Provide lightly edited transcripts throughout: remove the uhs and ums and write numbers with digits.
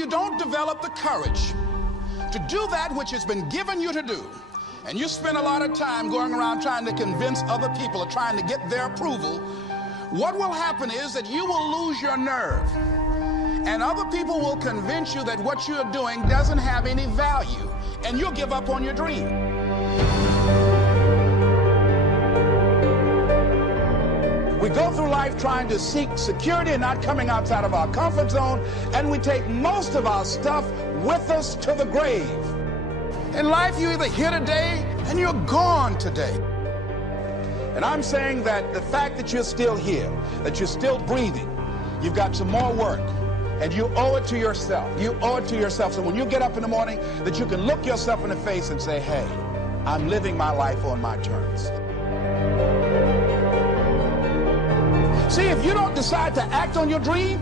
you don't develop the courage to do that which has been given you to do, and you spend a lot of time going around trying to convince other people or trying to get their approval, what will happen is that you will lose your nerve. And other people will convince you that what you're doing doesn't have any value, and you'll give up on your dream. We go through life trying to seek security and not coming outside of our comfort zone, and we take most of our stuff with us to the grave. In life, you're either here today and you're gone today. And I'm saying that the fact that you're still here, that you're still breathing, you've got some more work, and you owe it to yourself. You owe it to yourself. So when you get up in the morning, that you can look yourself in the face and say, hey, I'm living my life on my terms. See, if you don't decide to act on your dream,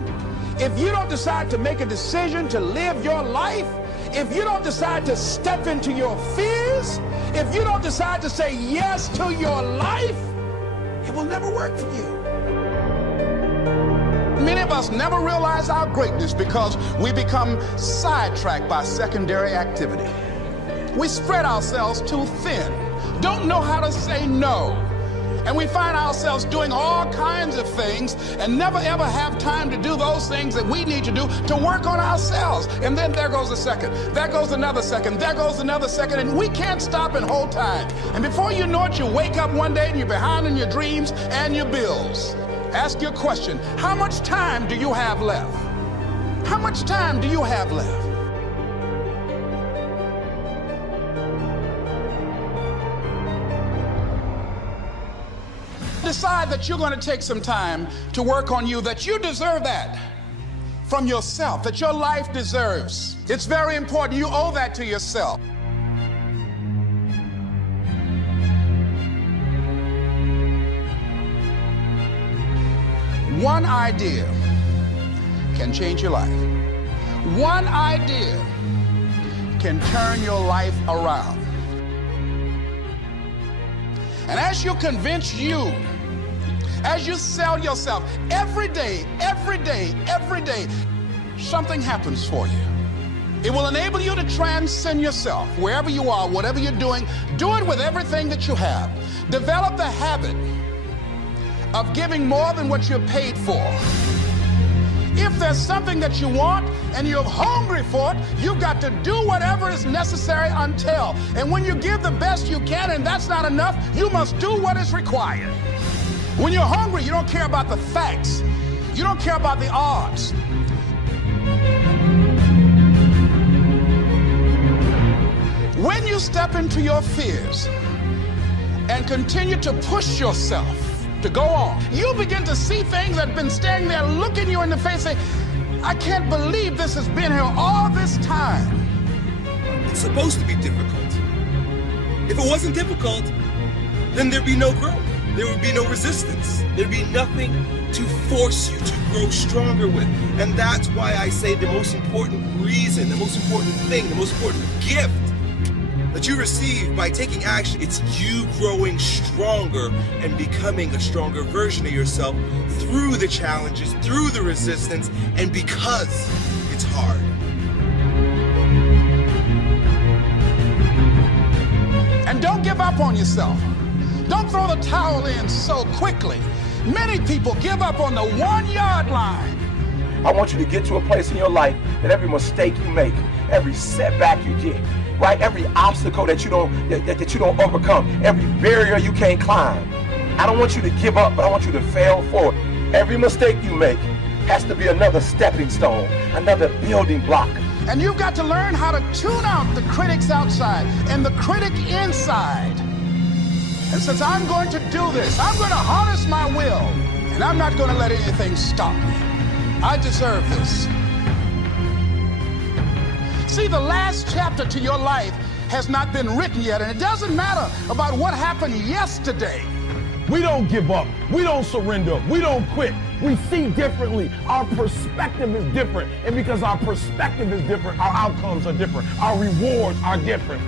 if you don't decide to make a decision to live your life, if you don't decide to step into your fears, if you don't decide to say yes to your life, it will never work for you. Many of us never realize our greatness because we become sidetracked by secondary activity. We spread ourselves too thin, don't know how to say no, and we find ourselves doing all kinds of things and never ever have time to do those things that we need to do to work on ourselves. And then there goes a second, there goes another second, there goes another second, and we can't stop and hold time. And before you know it, you wake up one day and you're behind in your dreams and your bills. Ask your question, how much time do you have left? How much time do you have left? Decide that you're going to take some time to work on you, that you deserve that from yourself, that your life deserves. It's very important. You owe that to yourself. One idea can change your life. One idea can turn your life around. And as you convince you, as you sell yourself, every day, something happens for you. It will enable you to transcend yourself wherever you are, whatever you're doing. Do it with everything that you have. Develop the habit of giving more than what you're paid for. If there's something that you want and you're hungry for it, you've got to do whatever is necessary until. And when you give the best you can and that's not enough, you must do what is required. When you're hungry, you don't care about the facts. You don't care about the odds. When you step into your fears and continue to push yourself to go on, you begin to see things that have been standing there looking you in the face and say, I can't believe this has been here all this time. It's supposed to be difficult. If it wasn't difficult, then there'd be no growth. There would be no resistance. There'd be nothing to force you to grow stronger with. And that's why I say the most important reason, the most important thing, the most important gift that you receive by taking action, it's you growing stronger and becoming a stronger version of yourself through the challenges, through the resistance, and because it's hard. And don't give up on yourself. Don't throw the towel in so quickly. Many people give up on the 1 yard line. I want you to get to a place in your life that every mistake you make, every setback you get, right? Every obstacle that you don't overcome, every barrier you can't climb. I don't want you to give up, but I want you to fail forward. Every mistake you make has to be another stepping stone, another building block. And you've got to learn how to tune out the critics outside and the critic inside. And since I'm going to do this, I'm going to harness my will, and I'm not going to let anything stop me. I deserve this. See, the last chapter to your life has not been written yet, and it doesn't matter about what happened yesterday. We don't give up. We don't surrender. We don't quit. We see differently. Our perspective is different. And because our perspective is different, our outcomes are different. Our rewards are different.